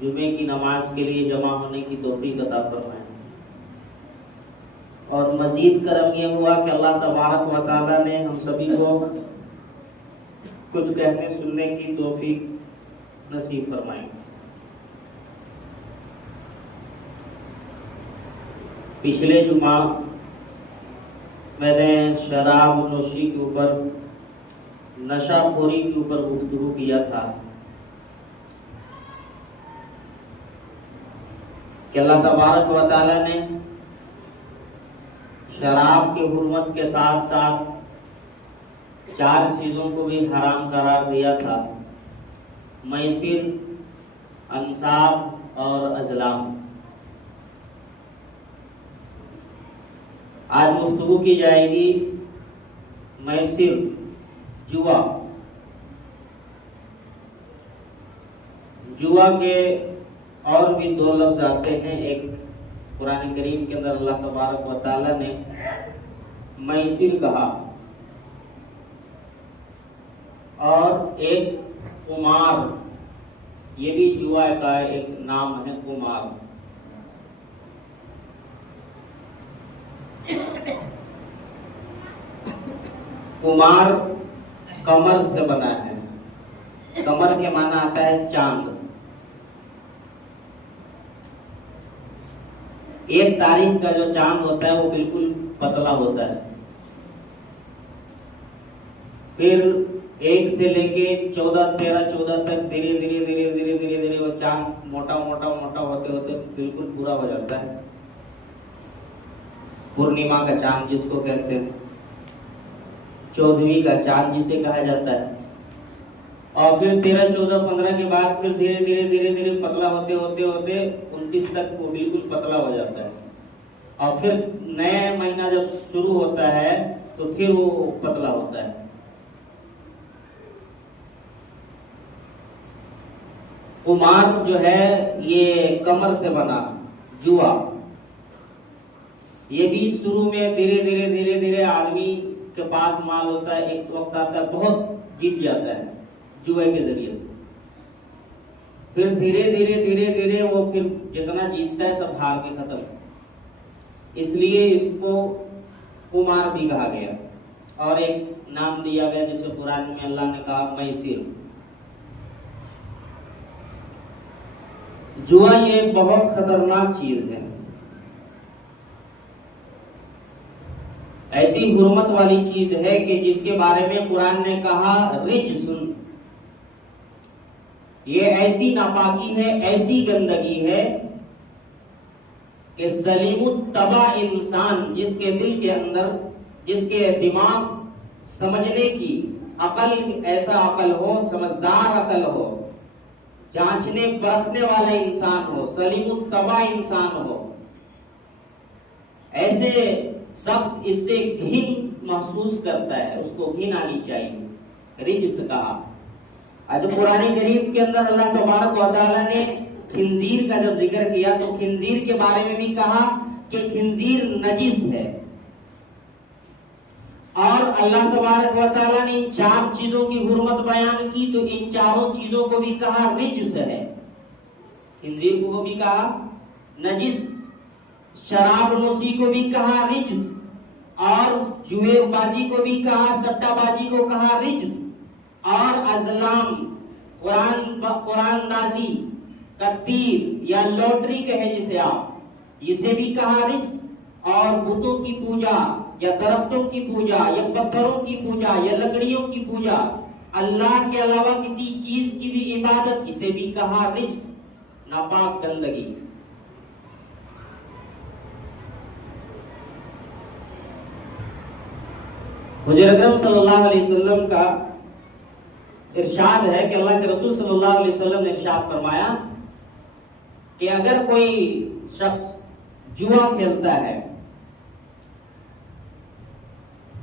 जुमे की नमाज के लिए जमा होने की तौफीक अता फरमाए। और मजीद करम यह हुआ कि अल्लाह तबारक व तआला ने हम सभी को कुछ कहने सुनने की तौफीक नसीब फरमाई। पिछले जुमा मैंने शराब नोशी के ऊपर, नशाखोरी के ऊपर गुफ्तगू किया था कि अल्लाह तबारक व तआला ने शराब के हुर्मत के साथ साथ 4 चीजों को भी हराम करार दिया था, मैसिर, अंसाब और अजलाम। आज गुफ्तगू की जाएगी मैसिर, जुआ। जुआ के और भी 2 लफ्ज आते हैं। एक कुरान करीम के अंदर अल्लाह तबारक व तआला ने मैसिर कहा और एक कुमार, ये भी जुआ का एक नाम है, कुमार। कुमार कमर से बना है। कमर के माना आता है चांद। एक तारीख का जो चांद होता है वो बिल्कुल पतला होता है, फिर 1 से लेके 14, 13, 14 तक धीरे धीरे वो चांद मोटा होते होते बिल्कुल पूरा हो जाता है। पूर्णिमा का चांद जिसको कहते हैं, 14वीं का चांद जिसे कहा जाता है। और फिर 13, 14, 15 के बाद फिर धीरे धीरे पतला होते 29 तक वो बिल्कुल पतला हो जाता है। और फिर नया महीना जब शुरू होता है तो फिर वो पतला होता है। कुमार जो है ये कमर से बना जुआ। ये भी शुरू में धीरे धीरे आदमी के पास माल होता है, एक वक्त आता है बहुत जीत जाता है जुए के जरिए से। फिर धीरे धीरे वो फिर जितना जीतता है सब हार के खत्म। इसलिए इसको कुमार भी कहा गया और एक नाम दिया गया जिसे कुरान में अल्लाह ने कहा मैसिर। जुआ ये बहुत खतरनाक चीज है। ऐसी हुर्मत वाली चीज है कि जिसके बारे में कुरान ने कहा रिज्सुन। ये ऐसी नापाकी है, ऐसी गंदगी है कि सलीमुत्तबा इंसान, जिसके दिल के अंदर, जिसके दिमाग समझने की अकल, ऐसा अकल हो, समझदार अकल हो, जांचने परखने वाला इंसान हो, सलीमुत्तबा इंसान हो, ऐसे शख्स इससे घिन महसूस करता है, उसको घिन आनी चाहिए। रिज्स कहा। आज कुरान करीम के अंदर अल्लाह तबारक व तआला ने खिंजीर का जब जिक्र किया तो खिंजीर के बारे में भी कहा कि खिंजीर नजिस है। और अल्लाह तबारक व तआला ने इन 4 चीजों की हुर्मत बयान की तो इन 4 चीजों को भी कहा रिज्स है। खिंजीर को भी कहा नजिस, शराब नोशी को भी कहा रिज्स, और जुएबाजी को भी कहा, सट्टाबाजी को कहा रिज्स, और अजलाम, कुरानदाजी का तीर या लॉटरी कहे जिसे आप, इसे भी कहा रिज्स। और बुतों की पूजा या दरख्तों की पूजा या पत्थरों की पूजा या लकड़ियों की पूजा, अल्लाह के अलावा किसी चीज की भी इबादत, इसे भी कहा रिज्स, नापाक गंदगी। हुजूर अकरम सल्लल्लाहु अलैहि वसल्लम का इरशाद है कि अल्लाह के रसूल सल्लल्लाहु अलैहि वसल्लम ने इरशाद फरमाया कि अगर कोई शख्स जुआ खेलता है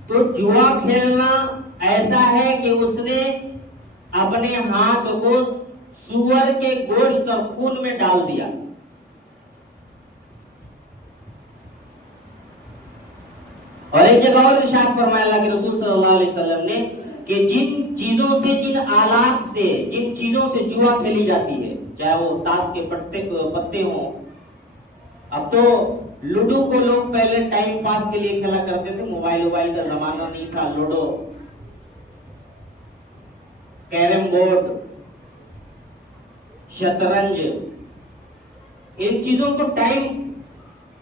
तो जुआ खेलना ऐसा है कि उसने अपने हाथ को सूअर के गोश्त और खून में डाल दिया। और एक जगह और इरशाद फरमाया अल्लाह के रसूल सल्लल्लाहु अलैहि वसल्लम ने कि जिन चीजों से, जिन आलात से, जिन चीजों से जुआ खेली जाती है, चाहे वो ताश के पत्ते हों। अब तो लूडो को लोग पहले टाइम पास के लिए खेला करते थे, मोबाइल का जमाना नहीं था। लूडो, कैरम बोर्ड, शतरंज, इन चीजों को टाइम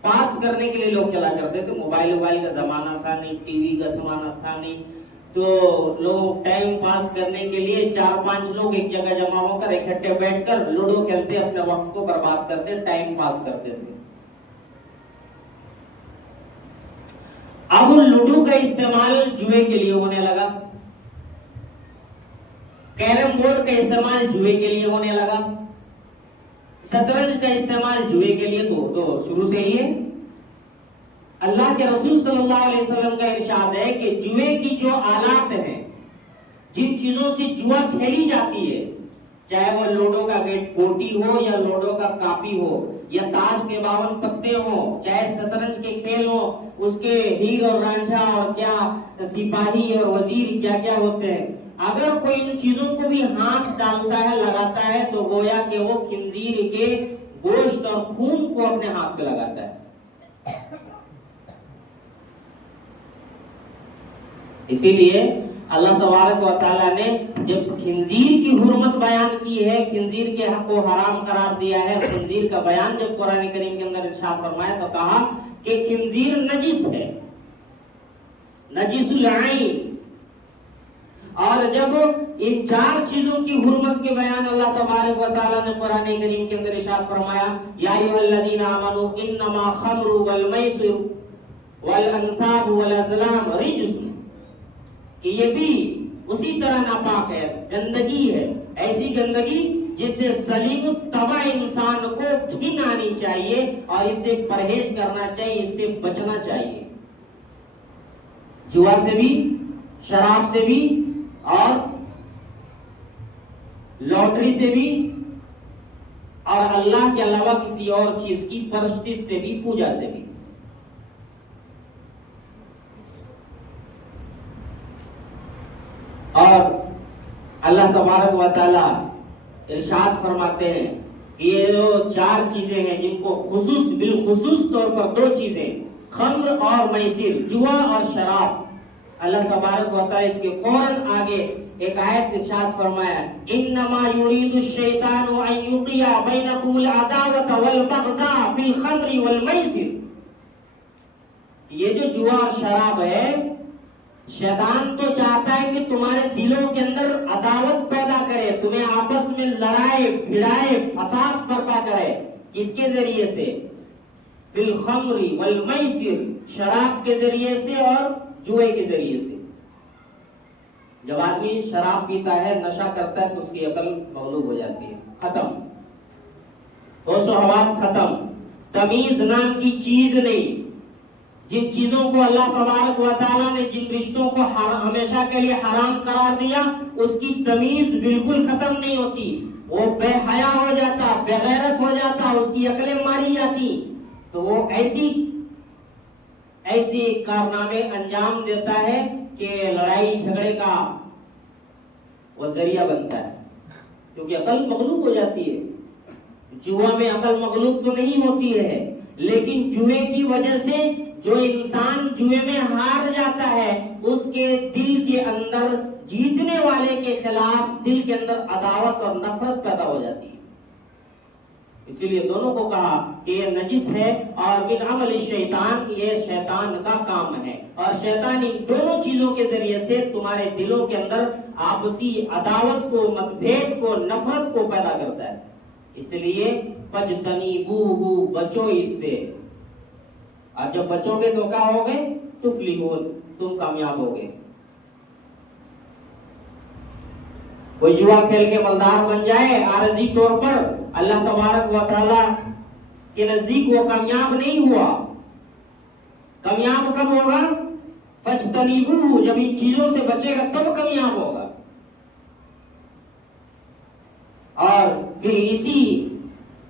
पास करने के लिए लोग खेला करते थे। मोबाइल का जमाना था नहीं, टीवी का जमाना था नहीं, तो लोग टाइम पास करने के लिए 4-5 लोग एक जगह जमा होकर इकट्ठे बैठकर लूडो खेलते, अपने वक्त को बर्बाद करते, टाइम पास करते थे। अब लूडो का इस्तेमाल जुए के लिए होने लगा, कैरम बोर्ड का इस्तेमाल जुए के लिए होने लगा, शतरंज का इस्तेमाल जुए के लिए तो शुरू से ही है। अल्लाह के रसूल सल्लल्लाहु अलैहि वसल्लम का इरशाद है कि जुए की जो आलात हैं, जिन चीजों से जुआ खेली जाती है, चाहे वो लूडो का गेट गोटी हो या लूडो का कापी हो या ताश के 52 पत्ते हो, चाहे शतरंज के खेल हो, उसके हीर और रांझा और क्या सिपाही और वजीर क्या क्या होते हैं, अगर कोई इन चीजों को भी हाथ डालता है, लगाता है, तो गोया कि वो खिंजीर के गोश्त और खून को अपने हाथ पे लगाता है। इसीलिए अल्लाह तबारक व तआला ने जब खिंजीर की हुर्मत बयान की है, खिंजीर के हक को हराम करार दिया है, खिंजीर का बयान जब कुरान करीम के अंदर इरशाद फरमाया तो कहा कि खिंजीर नजिस है, नजिसुल आइन। और जब इन 4 चीजों की हुर्मत के बयान अल्लाह तबारक व तआला ने कुरान करीम के अंदर इरशाद फरमाया, या अय्युहल्लज़ीना आमनू इन्नमा खम्रु वल मैसिर वल अंसाब वल अज़लाम रिज्सुन, कि ये भी उसी तरह नापाक है, गंदगी है, ऐसी गंदगी जिससे सलीम तबा इंसान को घिन आनी चाहिए और इससे परहेज करना चाहिए, इससे बचना चाहिए। जुआ से भी, शराब से भी और लॉटरी से भी और अल्लाह के अलावा किसी और चीज की परस्तिश से भी, पूजा से भी। और अल्लाह तबारक व तआला इरशाद फरमाते हैं कि ये जो 4 चीजें हैं जिनको खुसूस बिलखुसूस तौर पर 2 चीजें, खम्र और मैसिर, जुआ और शराब, अल्लाह तबारक व तआला इसके फौरन आगे एक आयत इरशाद फरमाया, इन्नमा युरीदु शैतानु अन युक़िया बैनकुमुल अदावत वल बग़दा फिल खम्रि वल मैसिर। ये जो जुआ और शराब है, शैतान तो चाहता है कि तुम्हारे दिलों के अंदर अदावत पैदा करे, तुम्हें आपस में लड़ाए भिड़ाए, फसाद बर्पा करे। किसके जरिए से? फिल खम्रि वल मैसिर, शराब के जरिए से और जुए के जरिए से। जब आदमी शराब पीता है, नशा करता है, तो उसकी अकल मगलूब हो जाती है, खत्म, होश और हवास खत्म, तमीज नाम की चीज नहीं। जिन चीजों को अल्लाह तबारक व तआला ने, जिन रिश्तों को हमेशा के लिए हराम करार दिया, उसकी तमीज बिल्कुल खत्म नहीं होती। वो बेहया हो जाता, बेगैरत हो जाता, उसकी अकलें मारी जाती, तो वो ऐसी कारनामे अंजाम देता है कि लड़ाई झगड़े का वो जरिया बनता है, क्योंकि अकल मगलूब हो जाती है। जुआ में अकल मगलूब तो नहीं होती है, लेकिन जुए की वजह से जो इंसान जुए में हार जाता है, उसके दिल के अंदर जीतने वाले के खिलाफ दिल के अंदर अदावत और नफरत पैदा हो जाती है। इसीलिए दोनों को कहा कि ये नजिस है और मिन अमल शैतान, ये शैतान का काम है, और शैतान इन दोनों चीजों के जरिए से तुम्हारे दिलों के अंदर आपसी अदावत को, मतभेद को, नफरत को पैदा करता है। इसलिए फजतनीबूहु, बचो इससे, और जब बचोगे तो क्या होगे? तुफ्लिहून, तुम कामयाब होगे। कोई जुआ खेल के मालदार बन जाए आरजी तौर पर, अल्लाह तबारक व तआला के नजदीक वो कामयाब नहीं हुआ। कामयाब कब होगा? फजतनीबूहु, जब इन चीजों से बचेगा तब कामयाब होगा। और फिर इसी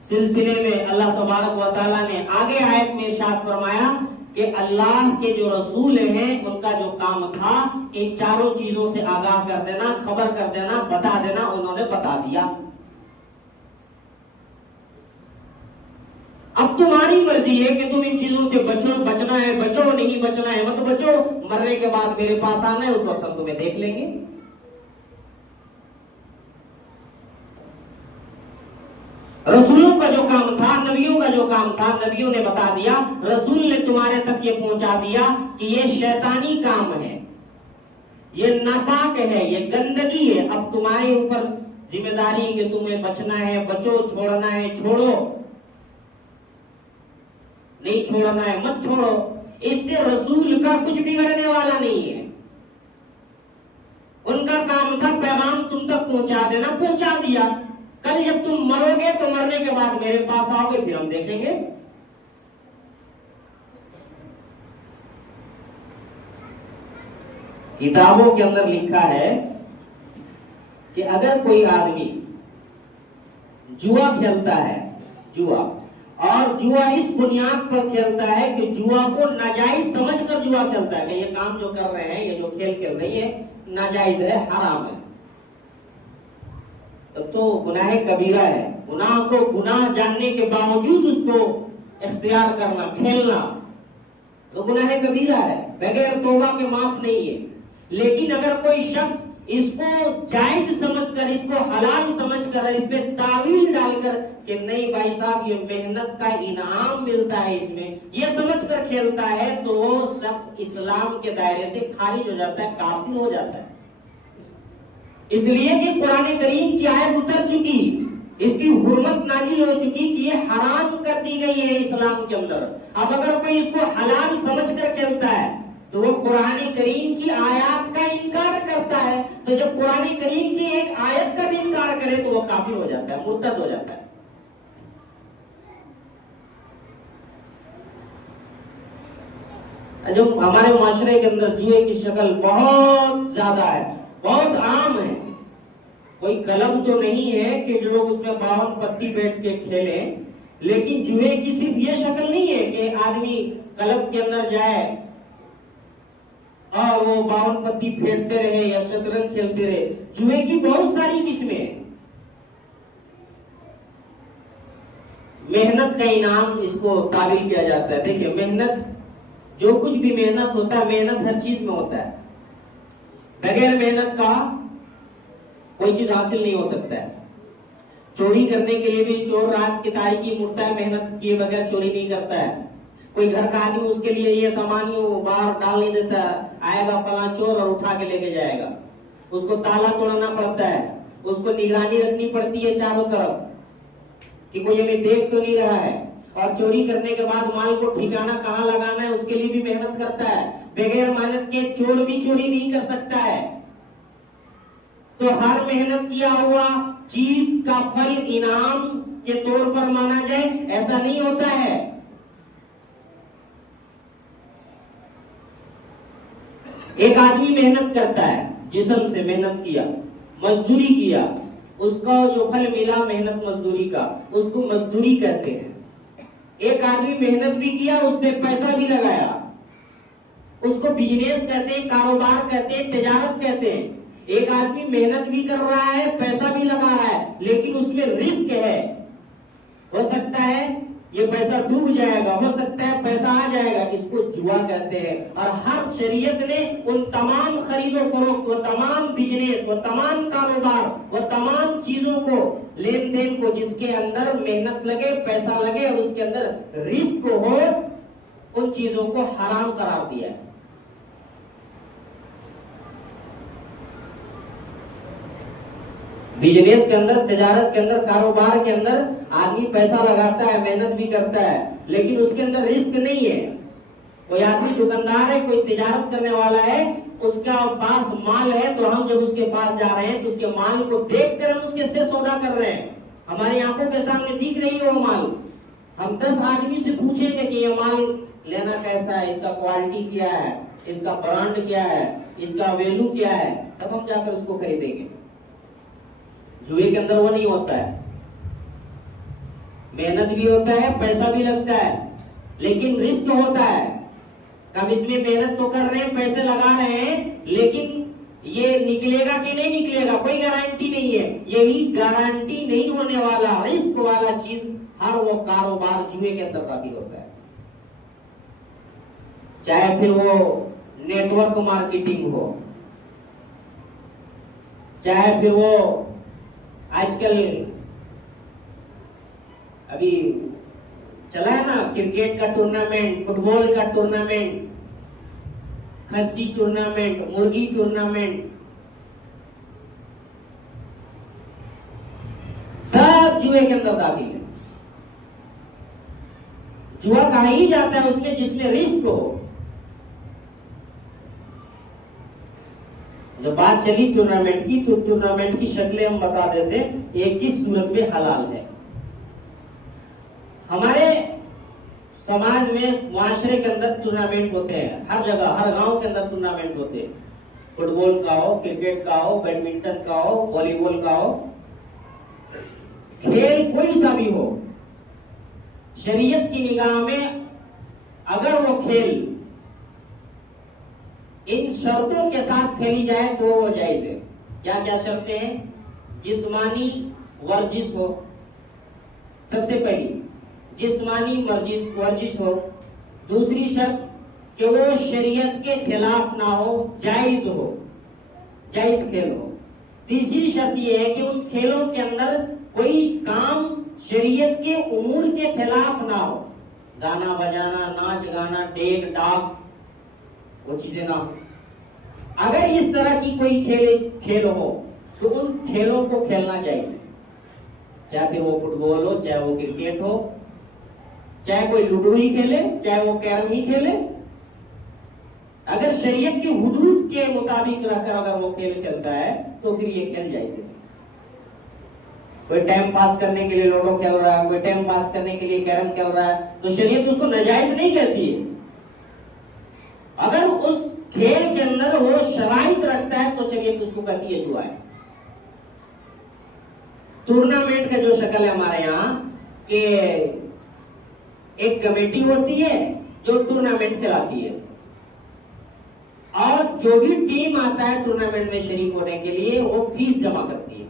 सिलसिले में अल्लाह तबारक व तआला ने आगे आयत में इरशाद फरमाया कि अल्लाह के जो रसूल हैं, उनका जो काम था इन 4 चीजों से आगाह कर देना, खबर कर देना, बता देना, उन्होंने बता दिया। अब तुम्हारी मर्जी है कि तुम इन चीजों से बचो, बचना है बचो, नहीं बचना है मत बचो, मरने के बाद मेरे पास आना है, उस वक्त हम तुम्हें देख लेंगे। रसूलों का जो काम था, नबियों का जो काम था, नबियों ने बता दिया, रसूल ने तुम्हारे तक ये पहुंचा दिया कि ये शैतानी काम है, ये नापाक है, ये गंदगी है। अब तुम्हारे ऊपर जिम्मेदारी है कि तुम्हें बचना है बचो, छोड़ना है छोड़ो, नहीं छोड़ना है मत छोड़ो। इससे रसूल का कुछ बिगड़ने वाला नहीं है। उनका काम था पैगाम तुम तक पहुंचा देना, पहुंचा दिया। कल जब तुम मरोगे तो मरने के बाद मेरे पास आओगे, फिर हम देखेंगे। किताबों के अंदर लिखा है कि अगर कोई आदमी जुआ खेलता है, जुआ, और जुआ इस बुनियाद पर खेलता है कि जुआ को नाजायज समझकर जुआ खेलता है कि ये काम जो कर रहे हैं, ये जो खेल खेल रही है नाजायज है, हराम है, तब तो गुनाह कबीरा है। गुनाह को गुनाह जानने के बावजूद उसको इख्तियार करना, खेलना, तो गुनाह कबीरा है, बगैर तौबा के माफ नहीं है। लेकिन अगर कोई शख्स इसको जायज समझकर, इसको हलाल समझकर, इसमें तावील डालकर कि नहीं भाई साहब ये मेहनत का इनाम मिलता है इसमें, ये समझकर खेलता है, तो वो शख्स इस्लाम के दायरे से खारिज हो जाता है, काफिर हो जाता है। इसलिए कि कुरान करीम की आयत उतर चुकी, इसकी हुर्मत नाजिल हो चुकी कि ये हराम कर दी गई है इस्लाम के अंदर। अब अगर कोई इसको हलाल समझकर खेलता है तो वो कुरान करीम की आयत का इनकार करता है। तो जब कुरान करीम की एक आयत का भी इनकार करे तो वो काफिर हो जाता है, मुर्तद हो जाता है। जो हमारे माशरे के अंदर जुए की शक्ल बहुत ज्यादा है, बहुत आम है। कोई क्लब तो नहीं है कि जो लोग उसमें 52 पत्ती बैठ के खेले, लेकिन जुए की सिर्फ ये शक्ल नहीं है कि आदमी क्लब के अंदर जाए और वो 52 पत्ती फेंटते रहे या शतरंज खेलते रहे। जुए की बहुत सारी किस्में हैं। मेहनत का इनाम इसको ताबीर किया जाता है। देखिए, मेहनत, जो कुछ भी मेहनत होता है, मेहनत हर चीज में होता है। बगैर मेहनत का कोई चीज हासिल नहीं हो सकता है। चोरी करने के लिए भी चोर रात की तारीकी मुड़ता है, मेहनत किए बगैर चोरी नहीं करता है। कोई घर का आदमी उसके लिए ये सामान बाहर डाल नहीं देता, आएगा फला चोर और उठा के लेके जाएगा। उसको ताला तोड़ना पड़ता है, उसको निगरानी रखनी पड़ती है चारों तरफ कि कोई हमें देख तो नहीं रहा है। और चोरी करने के बाद माल को ठिकाना कहाँ लगाना है उसके लिए भी मेहनत करता है। बगैर मेहनत के चोर भी चोरी नहीं कर सकता है। तो हर मेहनत किया हुआ चीज का फल इनाम के तौर पर माना जाए, ऐसा नहीं होता है। एक आदमी मेहनत करता है, जिस्म से मेहनत किया, मजदूरी किया, उसका जो फल मिला मेहनत मजदूरी का, उसको मजदूरी कहते हैं। एक आदमी मेहनत भी किया, उसने पैसा भी लगाया, उसको बिजनेस कहते हैं, कारोबार कहते हैं, तिजारत कहते हैं। एक आदमी मेहनत भी कर रहा है, पैसा भी लगा रहा है, लेकिन उसमें रिस्क है। हो सकता है ये पैसा डूब जाएगा, हो सकता है पैसा आ जाएगा, इसको जुआ कहते हैं। और हर शरीयत ने उन तमाम खरीदो फरोख्त, वो तमाम बिजनेस, वो तमाम कारोबार, वो तमाम चीजों को, लेन देन को जिसके अंदर मेहनत लगे, पैसा लगे और उसके अंदर रिस्क हो, उन चीजों को हराम करार दिया है। बिजनेस के अंदर, तिजारत के अंदर, कारोबार के अंदर आदमी पैसा लगाता है, मेहनत भी करता है, लेकिन उसके अंदर रिस्क नहीं है। कोई आदमी दुकानदार है, कोई तिजारत करने वाला है, उसका पास माल है, तो हम जब उसके पास जा रहे हैं तो उसके माल को देखकर हम उसके से सौदा कर रहे हैं। हमारी आंखों के सामने दिख रही है वो माल। हम 10 आदमी से पूछेंगे कि ये माल लेना कैसा है, इसका क्वालिटी क्या है, इसका ब्रांड क्या है, इसका वैल्यू क्या है, तब हम जाकर उसको खरीदेंगे। जुए के अंदर वो नहीं होता है। मेहनत भी होता है, पैसा भी लगता है, लेकिन रिस्क होता है। कब इसमें मेहनत तो कर रहे हैं, पैसे लगा रहे हैं, लेकिन ये निकलेगा कि नहीं निकलेगा कोई गारंटी नहीं है। यही गारंटी नहीं होने वाला रिस्क वाला चीज हर वो कारोबार जुए के अंदर दाखिल होता है। चाहे फिर वो नेटवर्क मार्केटिंग हो, चाहे फिर वो आजकल अभी चला है ना क्रिकेट का टूर्नामेंट, फुटबॉल का टूर्नामेंट, खस्सी टूर्नामेंट, मुर्गी टूर्नामेंट, सब जुए के अंदर दाखिल है। जुआ कहा ही जाता है उसमें जिसमें रिस्क हो। जब बात चली टूर्नामेंट की, तो टूर्नामेंट की शक्लें हम बता देते, एक किस सूरत में हलाल है। हमारे समाज में, मुआशरे के अंदर टूर्नामेंट होते हैं, हर जगह, हर गांव के अंदर टूर्नामेंट होते हैं। फुटबॉल का हो, क्रिकेट का हो, बैडमिंटन का हो, वॉलीबॉल का हो, खेल कोई सा भी हो, शरीयत की निगाह में अगर वो खेल इन शर्तों के साथ खेली जाए तो वो जायज है। क्या क्या शर्तें हैं? जिस्मानी वर्जिश हो, सबसे पहली जिस्मानी वर्जिश हो। दूसरी शर्त कि वो शरीयत के खिलाफ ना हो, जायज हो, जायज खेल हो। तीसरी शर्त ये है कि उन खेलों के अंदर कोई काम शरीयत के उमूर के खिलाफ ना हो, गाना बजाना, नाच गाना, डेग डाक, वो चीजें ना हो। अगर इस तरह की कोई खेल हो तो उन खेलों को खेलना जायज है। चाहे फिर वो फुटबॉल हो, चाहे वो क्रिकेट हो, चाहे कोई लूडो ही खेले, चाहे वो कैरम ही खेले, अगर शरीयत की हुदूद के मुताबिक रहकर अगर वो खेल खेलता है तो फिर ये खेल जायज है। कोई टाइम पास करने के लिए लूडो खेल रहा है, कोई टाइम पास करने के लिए कैरम खेल रहा है, तो शरीयत उसको नाजायज नहीं कहती है। अगर उस खेल के अंदर वो शराइत रखता है तो शरीयत उसको कहती है जुआ है। टूर्नामेंट का जो शक्ल है हमारे यहाँ कि एक कमेटी होती है जो टूर्नामेंट कराती है, और जो भी टीम आता है टूर्नामेंट में शरीक होने के लिए वो फीस जमा करती है,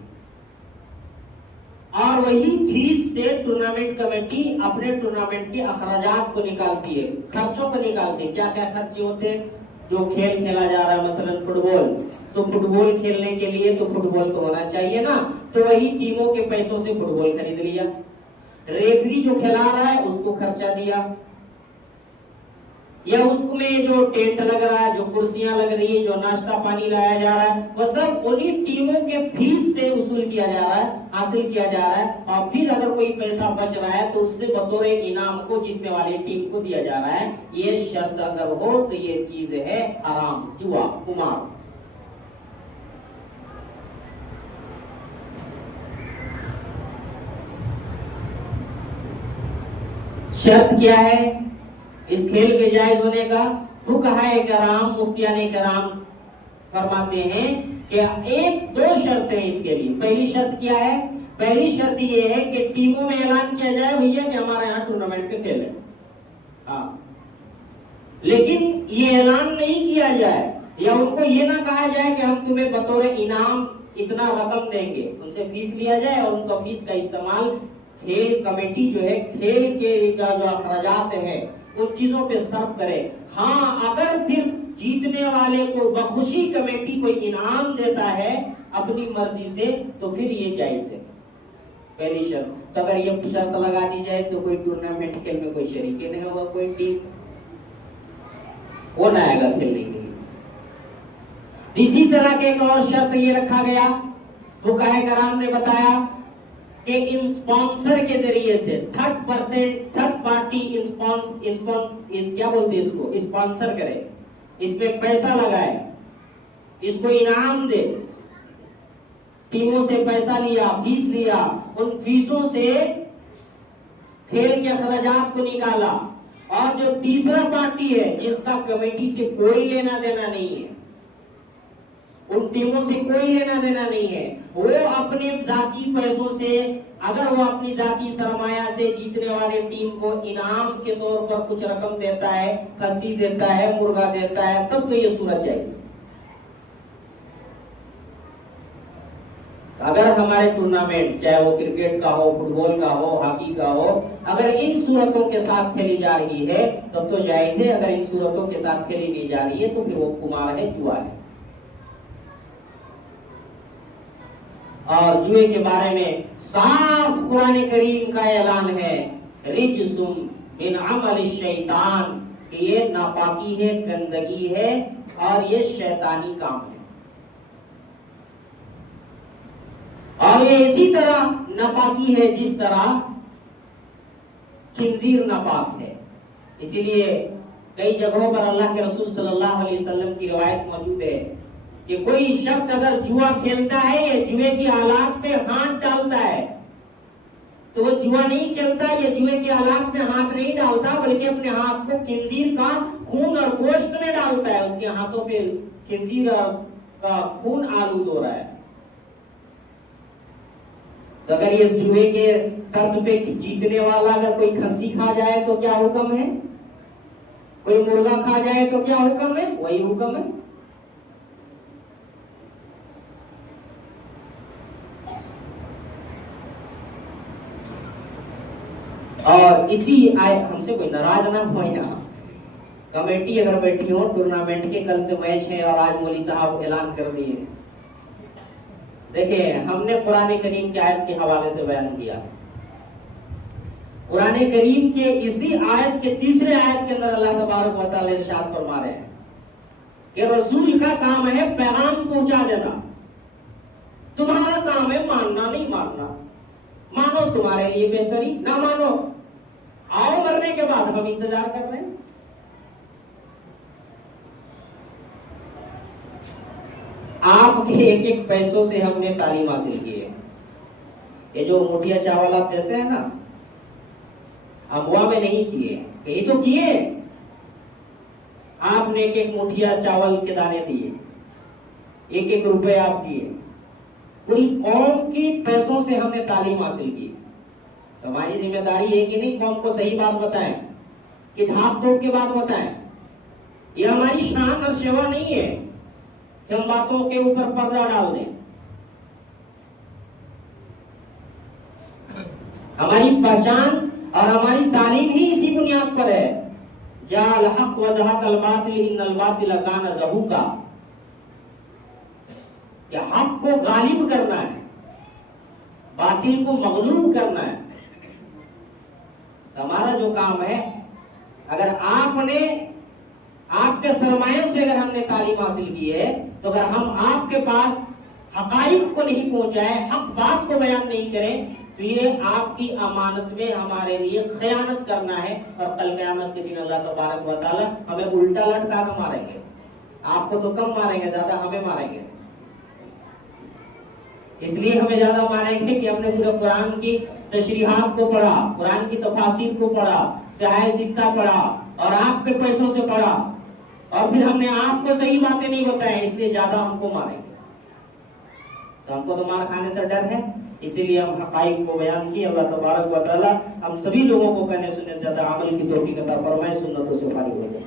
और वही फीस से टूर्नामेंट कमेटी अपने टूर्नामेंट के अखराजात को निकालती है, खर्चों को निकालती है। क्या क्या खर्चे होते हैं? जो खेल खेला जा रहा है, मसलन फुटबॉल, तो फुटबॉल खेलने के लिए तो फुटबॉल तो होना चाहिए ना, तो वही टीमों के पैसों से फुटबॉल खरीद लिया। रेफरी जो खिला रहा है उसको खर्चा दिया, या उसमें जो टेंट लग रहा है, जो कुर्सियां लग रही है, जो नाश्ता पानी लाया जा रहा है, वो सब उन्हीं टीमों के फीस से वसूल किया जा रहा है, हासिल किया जा रहा है। और फिर अगर कोई पैसा बच रहा है तो उससे बतौर इनाम को जीतने वाली टीम को दिया जा रहा है। ये शर्त अगर हो तो ये चीज है हराम, जुआ, कुमार। शर्त क्या है इस खेल के जायज होने का? फुक़हाए किराम, मुफ्तियाने किराम फरमाते हैं कि एक दो शर्तें इसके लिए। पहली शर्त क्या है? पहली शर्त ये है कि टीमों में ऐलान किया जाए भैया कि हमारे यहाँ टूर्नामेंट के खेल है, हाँ, लेकिन ये ऐलान नहीं किया जाए या उनको ये ना कहा जाए कि हम तुम्हें बतौर इनाम इतना रकम देंगे। उनसे फीस लिया जाए और उनका फीस का इस्तेमाल खेल कमेटी जो है खेल के जो अखराजात है उन चीजों पे सर्व करे। हाँ, अगर फिर जीतने वाले को बखुशी कमेटी कोई इनाम देता है अपनी मर्जी से तो फिर ये जायज है, पहली शर्त। तो अगर ये शर्त लगा दी जाए तो कोई टूर्नामेंट खेल में कोई शरीक नहीं होगा, कोई टीम वो ना आएगा खेलने के लिए। इसी तरह के एक और शर्त ये रखा गया, फुक़हाए किराम ने बताया कि इन स्पॉन्सर के जरिए से थर्ड पार्टी क्या बोलते हैं इसको, स्पॉन्सर करे, इसमें पैसा लगाए, इसको इनाम दे, टीमों से पैसा लिया, फीस लिया, उन फीसों से खेल के अखराजात को निकाला। और जो तीसरा पार्टी है जिसका कमेटी से कोई लेना देना नहीं है, उन टीमों से कोई लेना देना नहीं है, वो अपने जाती पैसों से, अगर वो अपनी जाती सरमाया से जीतने वाले टीम को इनाम के तौर पर कुछ रकम देता है, खस्सी देता है, मुर्गा देता है, तब तो ये सूरत जाएगी। अगर हमारे टूर्नामेंट चाहे वो क्रिकेट का हो, फुटबॉल का हो, हॉकी का हो, अगर इन सूरतों के साथ खेली जा रही है तब तो जायज है, अगर इन सूरतों के साथ खेली नहीं जा रही है तो फिर वो कुमार है, जुआ है। और जुए के बारे में साफ कुरान करीम का ऐलान है, रिजसुम मिन अमल शैतान, कि ये नापाकी है, गंदगी है और ये शैतानी काम है। और ये इसी तरह नापाकी है जिस तरह खिंजीर नापाक है। इसीलिए कई जगहों पर अल्लाह के रसूल सल्लल्लाहु अलैहि वसल्लम की रिवायत मौजूद है कि कोई शख्स अगर जुआ खेलता है या जुए की आलात पे हाथ डालता है तो वो जुआ नहीं खेलता, या जुए के आलात में हाथ नहीं डालता, बल्कि अपने हाथ को खिंजीर का खून और गोश्त में डालता है। उसके हाथों पे खिंजीर का खून आलूद हो रहा है। तो अगर ये जुए के तर्ज पे जीतने वाला अगर कोई खस्सी खा जाए तो क्या हुक्म है, कोई मुर्गा खा जाए तो क्या हुक्म है, वही हुक्म है। और इसी हमसे कोई नाराज ना हो, यहाँ कमेटी अगर बैठी हो टूर्नामेंट के, कल से मैच है और आज मौलवी साहब ऐलान कर दिए। देखिए, हमने कुरान करीम की आयत के हवाले से बयान किया। कुरान करीम के इसी आयत के तीसरे आयत के अंदर अल्लाह तबारक व तआला इरशाद फरमा रहे हैं कि रसूल का काम है पैगाम पहुंचा देना, तुम्हारा काम है मानना नहीं मानना। मानो तुम्हारे लिए बेहतरी, ना मानो आओ मरने के बाद हम इंतजार कर रहे हैं। आपके एक एक पैसों से हमने तालीम हासिल की है। ये जो मुठिया चावल आप देते हैं ना, अमवा में नहीं किए, कहीं तो किए। आपने एक एक मुठिया चावल के दाने दिए, एक एक रुपए आप दिए, पूरी कौम की पैसों से हमने तालीम हासिल की। तो हमारी जिम्मेदारी है कि नहीं, कौम को सही बात बताएं, कि ढाक ढोक के बात बताएं। ये हमारी शान और सेवा नहीं है कि हम बातों के ऊपर पर्दा डाल दें। हमारी पहचान और हमारी तालीम ही इसी बुनियाद पर है। जाल हक व ज़हक़ल बातिल इन्नल बातिल कान ज़हूक़ा, कि हक को गालिब करना है, बातिल को मगलूब करना है। हमारा जो काम है, अगर आपने आपके सरमायों से अगर हमने तालीम हासिल की है, तो अगर हम आपके पास हकाइक को नहीं पहुंचाए, हक बात को बयान नहीं करें, तो ये आपकी अमानत में हमारे लिए खयानत करना है। और कल क़यामत के दिन अल्लाह तबारक व तआला हमें उल्टा लटका कर मारेंगे। आपको तो कम मारेंगे, ज्यादा हमें मारेंगे। इसलिए हमें ज्यादा मारेंगे कि हमने पूरे कुरान की तशरीहात को पढ़ा, कुरान की तफासीर को पढ़ा, सहाय सिक्का पढ़ा और आपके पैसों से पढ़ा, और फिर हमने आपको सही बातें नहीं बताई, इसलिए ज्यादा हमको मारेंगे। तो हमको तो मार खाने से डर है, इसीलिए हम हकाइक को बयान किए। अल्लाह तबारक व तआला हम सभी लोगों को कहने सुनने से ज्यादा अमल की तौफीक अता फरमाए, सुन्नतों से फारिग हो जाए।